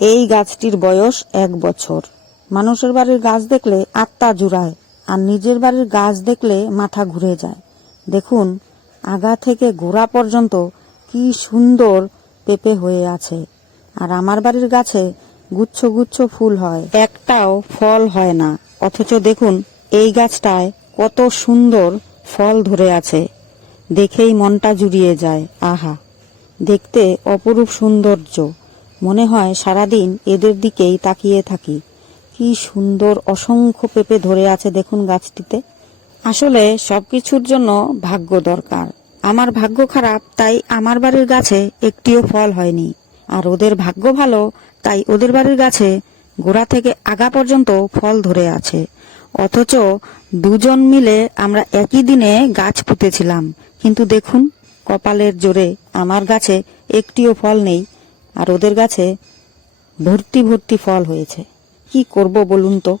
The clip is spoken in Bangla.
এই গাছটির বয়স এক বছর। মানুষের বাড়ির গাছ দেখলে আত্মা জুড়ায়, আর নিজের বাড়ির গাছ দেখলে মাথা ঘুরে যায়। দেখুন, আগা থেকে গোড়া পর্যন্ত কি সুন্দর পেঁপে হয়ে আছে। আর আমার বাড়ির গাছে গুচ্ছ গুচ্ছ ফুল হয়, একটাও ফল হয় না। অথচ দেখুন, এই গাছটায় কত সুন্দর ফল ধরে আছে। দেখেই মনটা জুড়িয়ে যায়, আহা! দেখতে অপরূপ সৌন্দর্য। মনে হয় সারাদিন এদের দিকেই তাকিয়ে থাকি। কি সুন্দর অসংখ্য পেঁপে ধরে আছে দেখুন গাছটিতে। আসলে সবকিছুর জন্য ভাগ্য দরকার। আমার ভাগ্য খারাপ, তাই আমার বাড়ির গাছে একটিও ফল হয়নি। আর ওদের ভাগ্য ভালো, তাই ওদের বাড়ির গাছে গোড়া থেকে আগা পর্যন্ত ফল ধরে আছে। অথচ দুজন মিলে আমরা একই দিনে গাছ পুঁতেছিলাম। কিন্তু দেখুন, কপালের জোরে আমার গাছে একটিও ফল নেই। আর ওদের গাছে ভর্তি ভর্তি ফল হয়েছে। কি করব বলুন তো?